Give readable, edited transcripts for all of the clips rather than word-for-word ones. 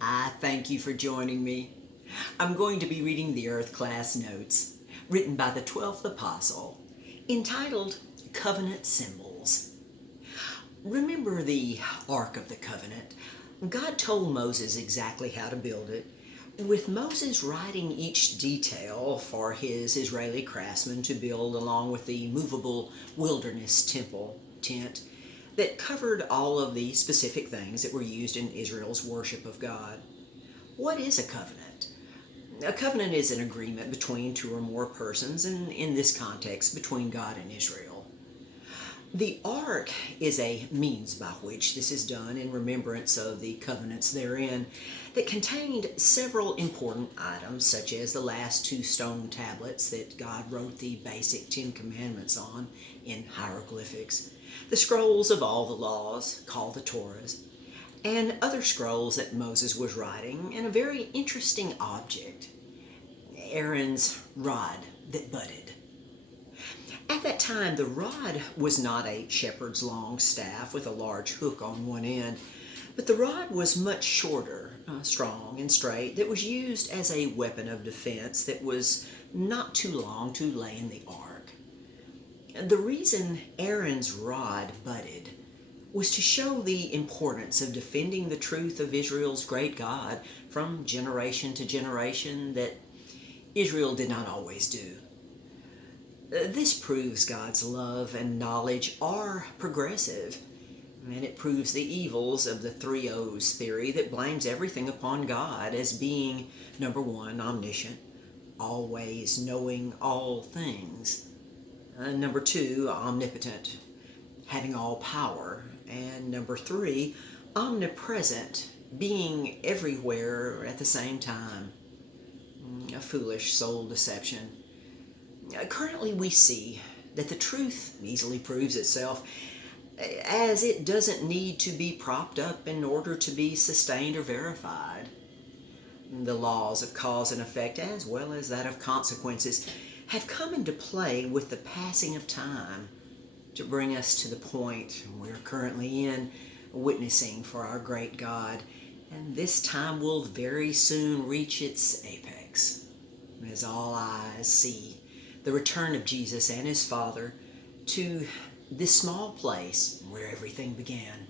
I thank you for joining me. I'm going to be reading the Earth Class Notes, written by the 12th Apostle, entitled Covenant Symbols. Remember the Ark of the Covenant? God told Moses exactly how to build it, with Moses writing each detail for his Israeli craftsmen to build, along with the movable wilderness temple tent that covered all of the specific things that were used in Israel's worship of God. What is a covenant? A covenant is an agreement between two or more persons, and in this context, between God and Israel. The ark is a means by which this is done in remembrance of the covenants therein that contained several important items, such as the last two stone tablets that God wrote the basic 10 Commandments on in hieroglyphics, the scrolls of all the laws, called the Torahs, and other scrolls that Moses was writing, and a very interesting object, Aaron's rod that budded. At that time, the rod was not a shepherd's long staff with a large hook on one end, but the rod was much shorter, strong and straight, that was used as a weapon of defense that was not too long to lay in the ark. The reason Aaron's rod budded was to show the importance of defending the truth of Israel's great God from generation to generation that Israel did not always do. This proves God's love and knowledge are progressive, and it proves the evils of the three O's theory that blames everything upon God as being, number one, omniscient, always knowing all things, number two, omnipotent, having all power, and number three, omnipresent, being everywhere at the same time. A foolish soul deception. Currently we see that the truth easily proves itself, as it doesn't need to be propped up in order to be sustained or verified. The laws of cause and effect, as well as that of consequences, have come into play with the passing of time to bring us to the point we're currently in, witnessing for our great God, and this time will very soon reach its apex, as all eyes see the return of Jesus and his Father to this small place where everything began.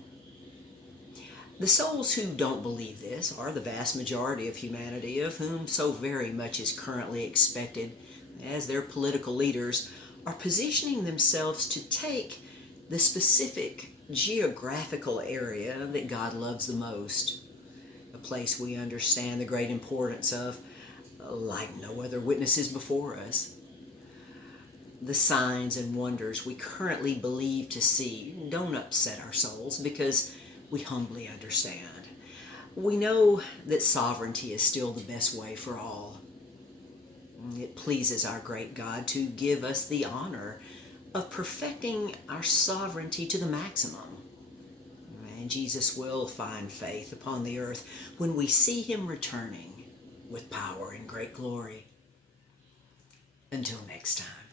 The souls who don't believe this are the vast majority of humanity, of whom so very much is currently expected, as their political leaders are positioning themselves to take the specific geographical area that God loves the most, a place we understand the great importance of, like no other witnesses before us. The signs and wonders we currently believe to see don't upset our souls because we humbly understand. We know that sovereignty is still the best way for all. It pleases our great God to give us the honor of perfecting our sovereignty to the maximum. And Jesus will find faith upon the earth when we see him returning with power and great glory. Until next time.